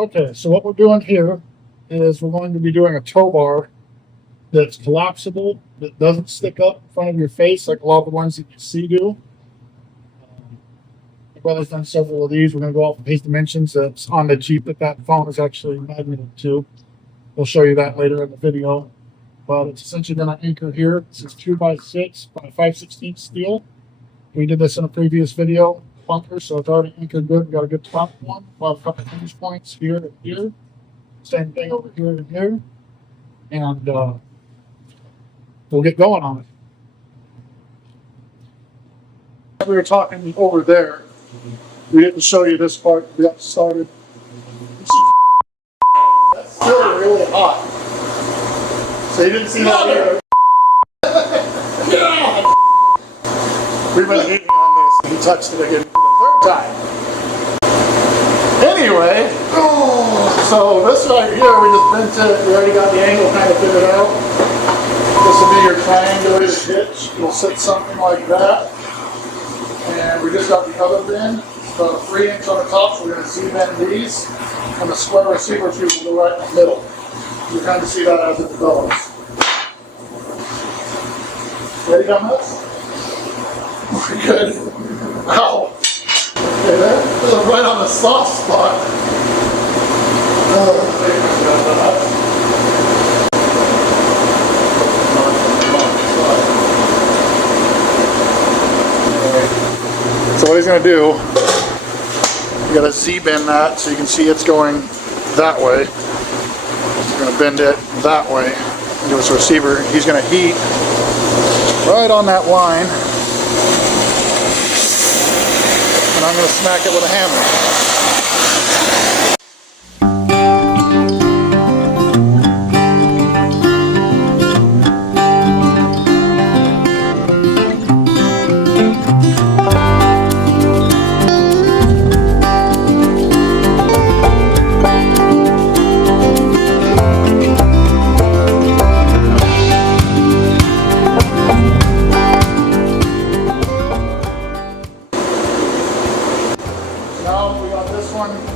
Okay, so what we're doing here is we're going to be doing a tow bar that's collapsible, that doesn't stick up in front of your face like a lot of the ones that you see do. My brother's done several of these. We're going to go off of his dimensions. That's on the Jeep that phone is actually magneted to. We'll show you that later in the video. But it's essentially going to anchor here. This is 2x6 by 5/16 steel. We did this in a previous video. Bunker, so it's already anchored good. We got a good top one. We'll have a couple hinge points here and here. Same thing over here and here. And we'll get going on it. We were talking over there. We didn't show you this part. We got started. That's still really hot. So you didn't see that either. We've been hating on this. He touched it again for the third time. Anyway, so this right here, we just bent it. We already got the angle kind of figured out. This will be your triangulated hitch. It'll sit something like that. And we just got the other bend. About a 3-inch on the top, so we're going to Z-bend these. And the square receiver tube will go right in the middle. You kind of see that as it develops. Ready on this? We're good. Ow! Okay, that's right on the soft spot. So what he's going to do, you got to Z-bend that so you can see it's going that way. You're going to bend it that way. Give us a receiver. He's going to heat right on that line. And I'm going to smack it with a hammer.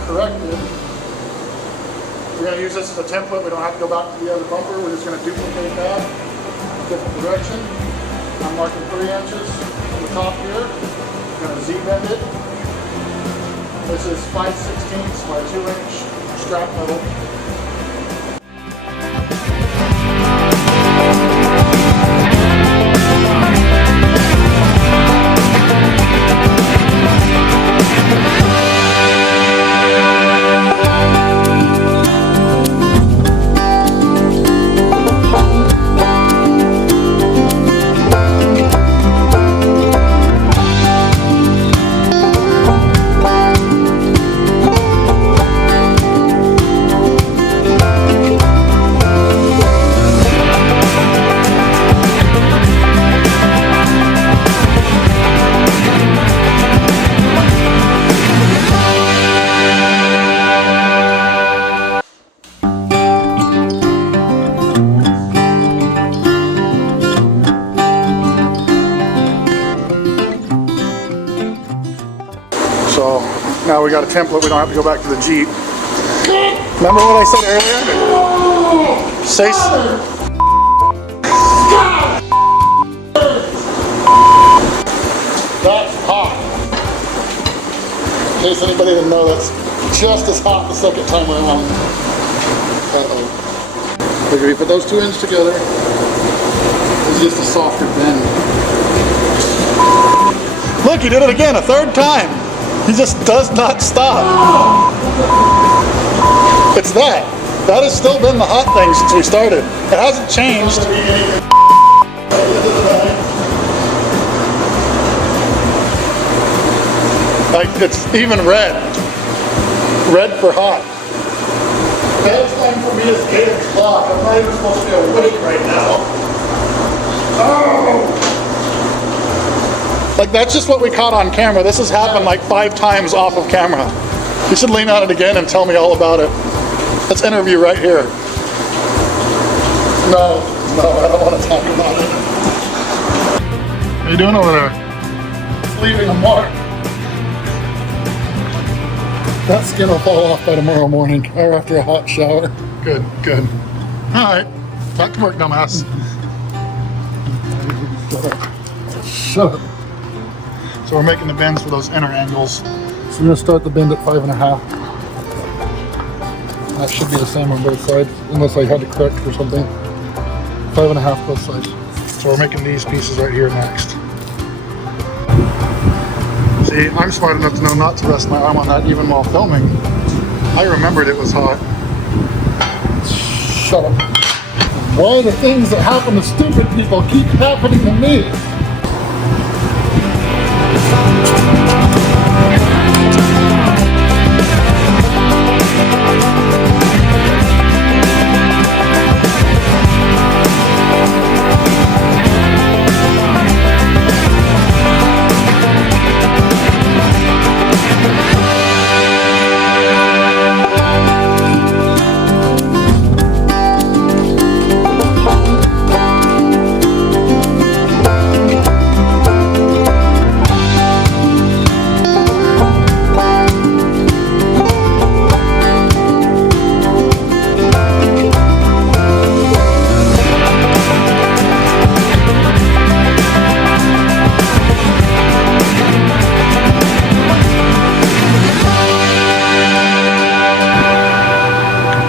Corrected. We're going to use this as a template. We don't have to go back to the other bumper. We're just going to duplicate that in a different direction. I'm marking 3 inches on the top here. We're going to Z-bend it. This is 5/16 by 2-inch strap metal. So now we got a template, we don't have to go back to the Jeep. Remember what I said earlier? Say that's hot. In case anybody didn't know, that's just as hot the second time around. Look, if you put those 2 ends together, it's just a softer bend. Look, he did it again, a third time. He just does not stop. It's that. That has still been the hot thing since we started. It hasn't changed. Like, it's even red. Red for hot. Bedtime for me is 8 o'clock. I'm not even supposed to be awake right now. Oh! Like, that's just what we caught on camera. This has happened like 5 times off of camera. You should lean on it again and tell me all about it. Let's interview right here. No, I don't want to talk about it. What are you doing over there? It's leaving a mark. That skin will fall off by tomorrow morning or after a hot shower. Good, good. All right, back to work, dumbass. Shut up. So we're making the bends for those inner angles. So we're gonna start the bend at 5.5. That should be the same on both sides, unless I had to correct for something. 5.5 both sides. So we're making these pieces right here next. See, I'm smart enough to know not to rest my arm on that even while filming. I remembered it was hot. Shut up. Why the things that happen to stupid people keep happening to me?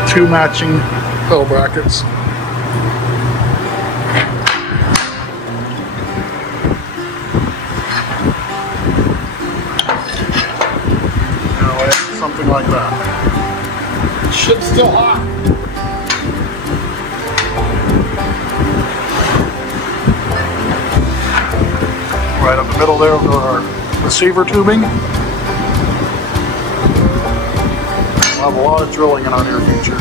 Two matching pill brackets. Something like that. Shit's still hot. Right up the middle there of our receiver tubing. We'll have a lot of drilling in our near future.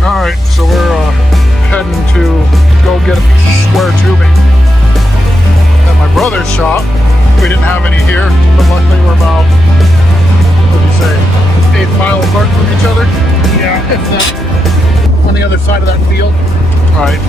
Alright, so we're heading to go get a piece of square tubing at my brother's shop. We didn't have any here, but luckily we're about, what did you say, 8 miles apart from each other? Yeah, it's that on the other side of that field. Alright.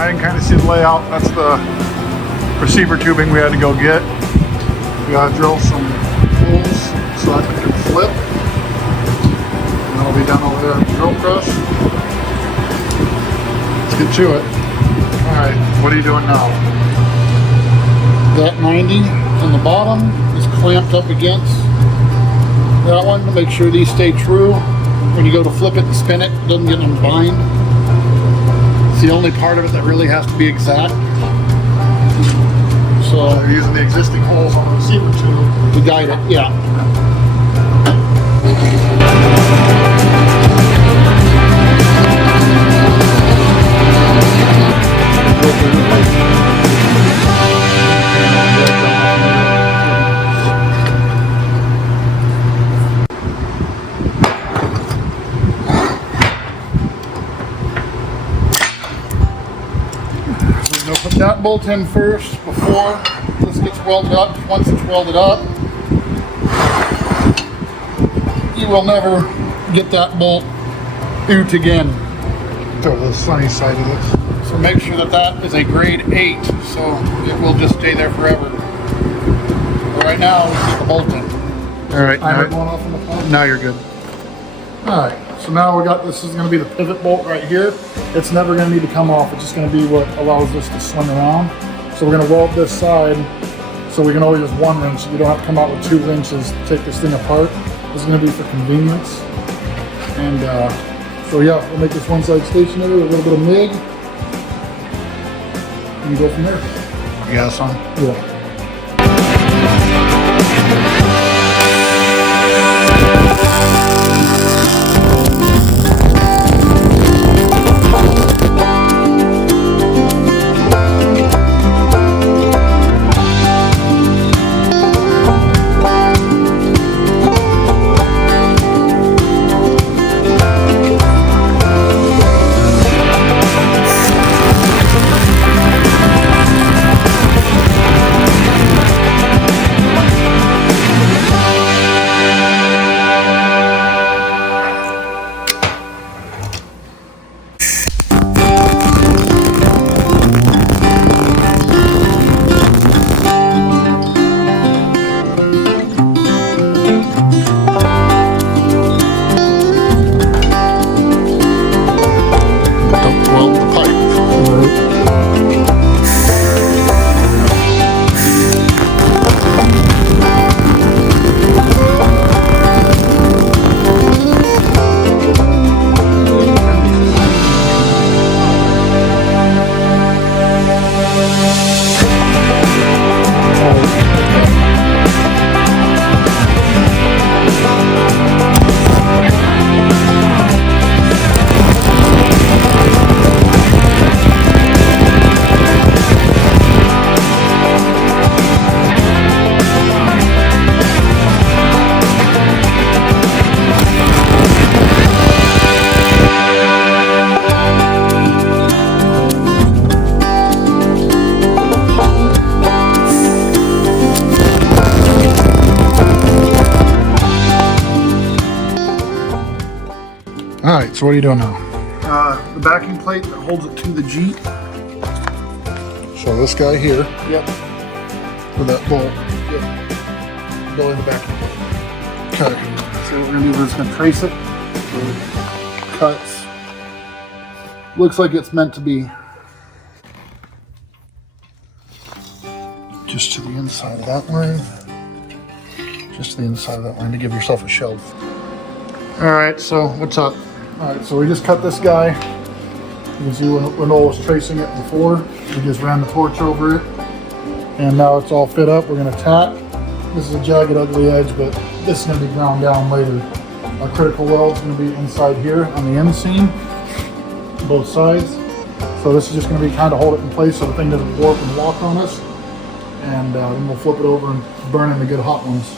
Now you can kind of see the layout. That's the receiver tubing we had to go get. We gotta drill some holes so that it can flip. And that'll be done over there at the drill press. Let's get to it. Alright, what are you doing now? That 90 on the bottom is clamped up against that one to make sure these stay true. When you go to flip it and spin it, it doesn't get in a bind. It's the only part of it that really has to be exact. So they're using the existing holes on the receiver tube to guide it, yeah. Put that bolt in first before this gets welded up. Once it's welded up, you will never get that bolt out again. Go to the sunny side of this. So make sure that that is a grade 8, so it will just stay there forever. But right now, we get the bolt in. All right, now you're good. All right, so now we got, this is going to be the pivot bolt right here. It's never going to need to come off. It's just going to be what allows this to swing around. So we're going to weld this side so we can always use one wrench. So you don't have to come out with 2 wrenches to take this thing apart. This is going to be for convenience. And so yeah, we'll make this one side stationary with a little bit of MIG. And go from there. You got some? Yeah. Alright, so what are you doing now? The backing plate that holds it to the Jeep. So this guy here. Yep. With that bolt. Yep. Go in the backing plate. Okay. So what we're going to do is we're just going to trace it. So it cuts. Looks like it's meant to be just to the inside of that line. Just to the inside of that line to give yourself a shelf. Alright, so what's up? Alright, so we just cut this guy. You can see when Noel was tracing it before, we just ran the torch over it. And now it's all fit up. We're going to tack. This is a jagged, ugly edge, but this is going to be ground down later. Our critical weld is going to be inside here on the inseam, both sides. So this is just going to be kind of hold it in place so the thing doesn't warp and walk on us. And then we'll flip it over and burn in the good hot ones.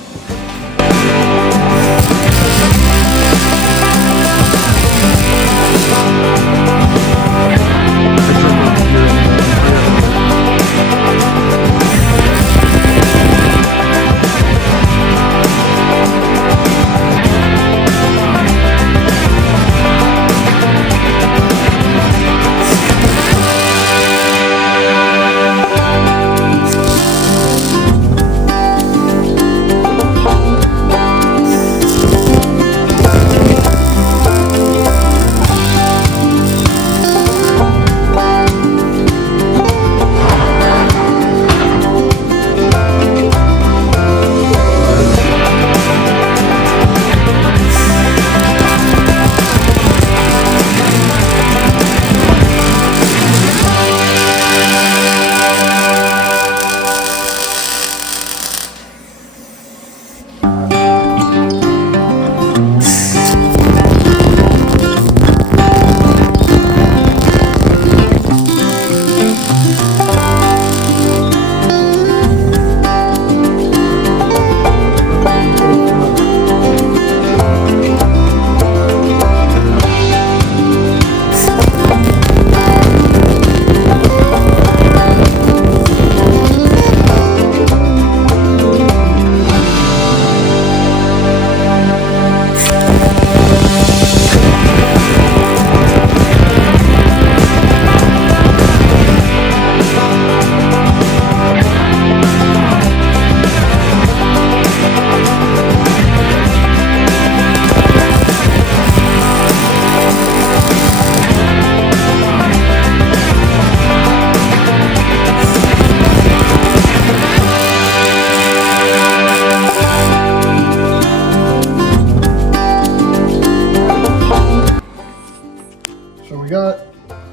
So we got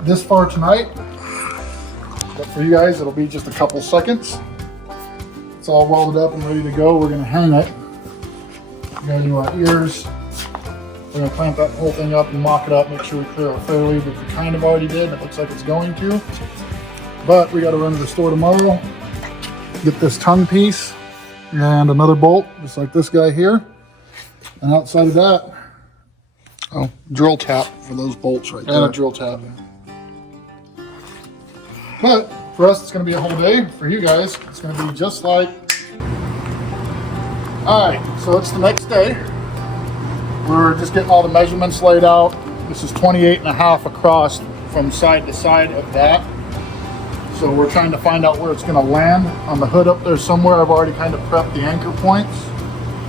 this far tonight, but for you guys it'll be just a couple seconds. It's all welded up and ready to go. We're gonna hang it. We're gonna do our ears. We're gonna clamp that whole thing up and mock it up, make sure we clear our fairly, which we kind of already did. It looks like it's going to. But we gotta run to the store tomorrow, get this tongue piece and another bolt, just like this guy here. And outside of that, drill tap for those bolts right there. And a drill tap. But for us, it's gonna be a whole day. For you guys, it's gonna be just like. All right, so it's the next day. We're just getting all the measurements laid out. This is 28.5 across from side to side of that. So we're trying to find out where it's gonna land. On the hood up there somewhere, I've already kind of prepped the anchor points.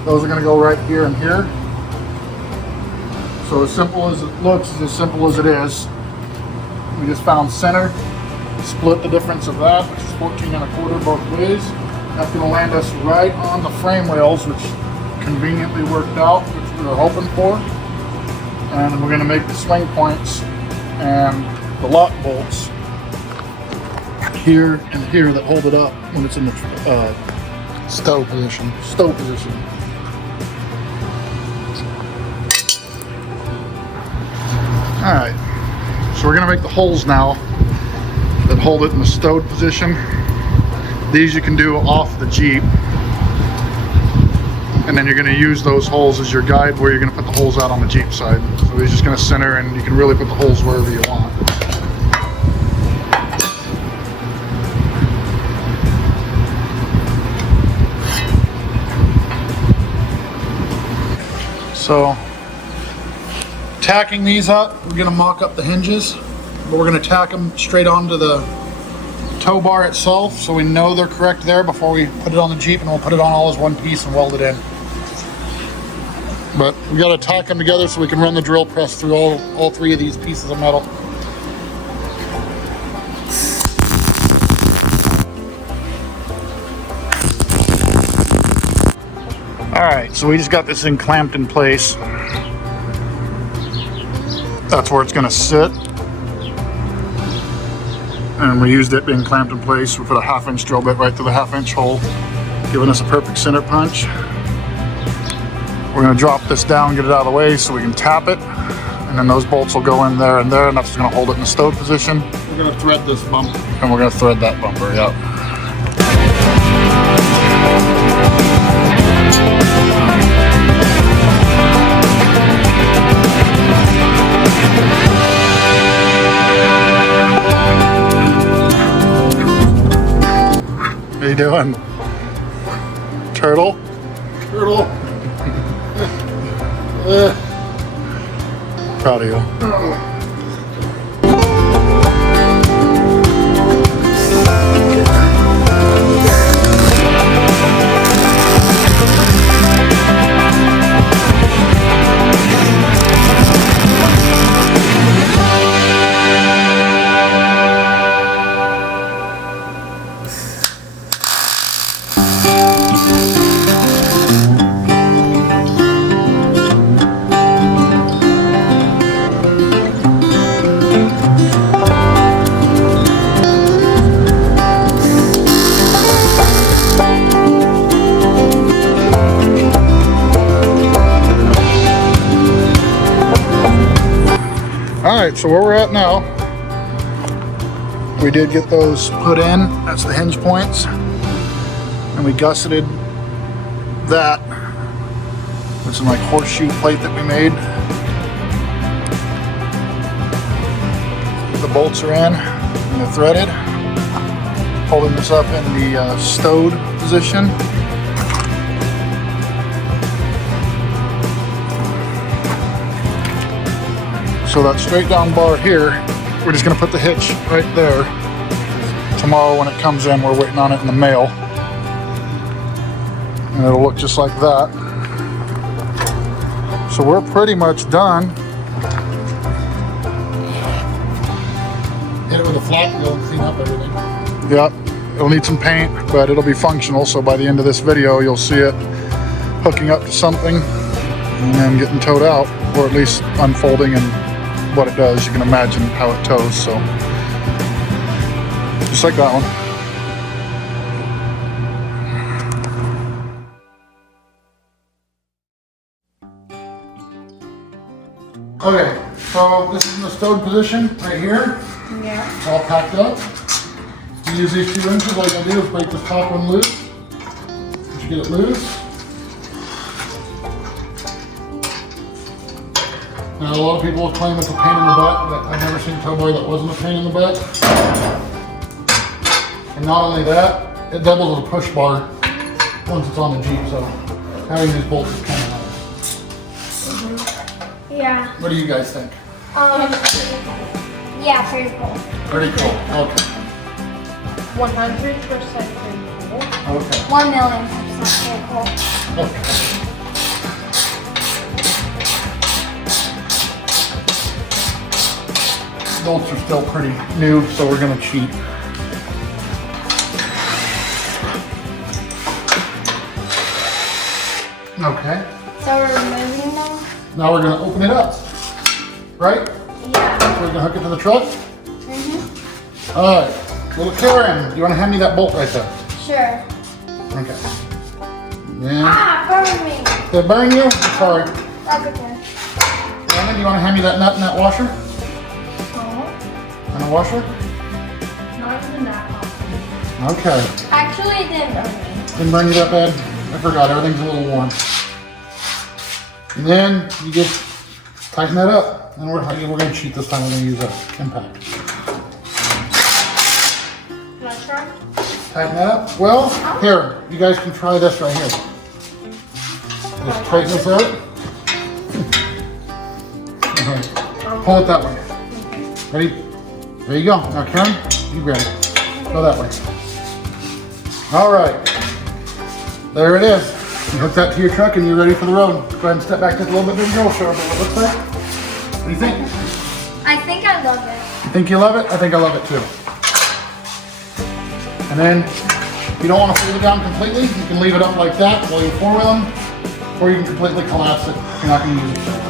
Those are gonna go right here and here. So as simple as it looks is as simple as it is. We just found center, split the difference of that, which is 14.25 both ways. That's gonna land us right on the frame rails, which conveniently worked out, which we were hoping for. And we're gonna make the swing points and the lock bolts here and here that hold it up when it's in the stow position. All right, so we're gonna make the holes now that hold it in the stowed position. These you can do off the Jeep, and then you're gonna use those holes as your guide where you're gonna put the holes out on the Jeep side. So he's just gonna center, and you can really put the holes wherever you want. So, tacking these up, we're gonna mock up the hinges, but we're gonna tack them straight onto the tow bar itself so we know they're correct there before we put it on the Jeep, and we'll put it on all as one piece and weld it in. But we gotta tack them together so we can run the drill press through all three of these pieces of metal. All right, so we just got this thing clamped in place. That's where it's gonna sit. And we used it being clamped in place. We put a 1/2-inch drill bit right through the 1/2-inch hole, giving us a perfect center punch. We're gonna drop this down, get it out of the way so we can tap it. And then those bolts will go in there, and that's gonna hold it in the stowed position. We're gonna thread this bumper. And we're gonna thread that bumper, yep. What are you doing? Turtle? Turtle. Proud of you. Alright, so where we're at now, we did get those put in. That's the hinge points. And we gusseted that with some like horseshoe plate that we made. The bolts are in and they're threaded. Holding this up in the stowed position. So that straight down bar here, we're just gonna put the hitch right there. Tomorrow when it comes in, we're waiting on it in the mail. And it'll look just like that. So we're pretty much done. Hit it with a flat wheel and clean up everything. Yep, it'll need some paint, but it'll be functional. So by the end of this video, you'll see it hooking up to something and then getting towed out, or at least unfolding and what it does, you can imagine how it tows. So just like that one. Okay, so this is in the stowed position right here. Yeah. It's all packed up. You use these 2 inches. All you gotta do is break this top one loose. Once you get it loose. Now a lot of people claim it's a pain in the butt, but I've never seen a towbar that wasn't a pain in the butt. And not only that, it doubles as a push bar once it's on the Jeep, so having these bolts is kind of nice. Yeah. What do you guys think? Yeah, pretty cool. Pretty cool. Okay. 100% pretty cool. Okay. 1,000,000% pretty cool. Okay. Bolts are still pretty new, so we're gonna cheat. Okay. So we're removing them? Now we're gonna open it up. Right? Yeah. So we're gonna hook it to the truck? Mm-hmm. Alright. Little Karen, do you wanna hand me that bolt right there? Sure. Okay. Then, Burn me. did it burn you? Sorry. That's okay. Brandon, do you wanna hand me that nut and that washer? No. And a washer? Not even that often. Okay. Actually, it didn't burn me. Didn't burn you that bad? I forgot, everything's a little warm. And then you just tighten that up. And we're gonna cheat this time, we're gonna use a impact. Can I try? Tighten that up. Well, here, you guys can try this right here. Just tighten this out. Okay. Pull it that way. Ready? There you go. Now Karen, you grab it. Go that way. All right. There it is. You hook that to your truck and you're ready for the road. Go ahead and step back just a little bit, baby girl. Show her what it looks like. What do you think? I think I love it. You think you love it? I think I love it too. And then, if you don't want to fold it down completely, you can leave it up like that while you're four-wheeling, or you can completely collapse it. You're not going to use it.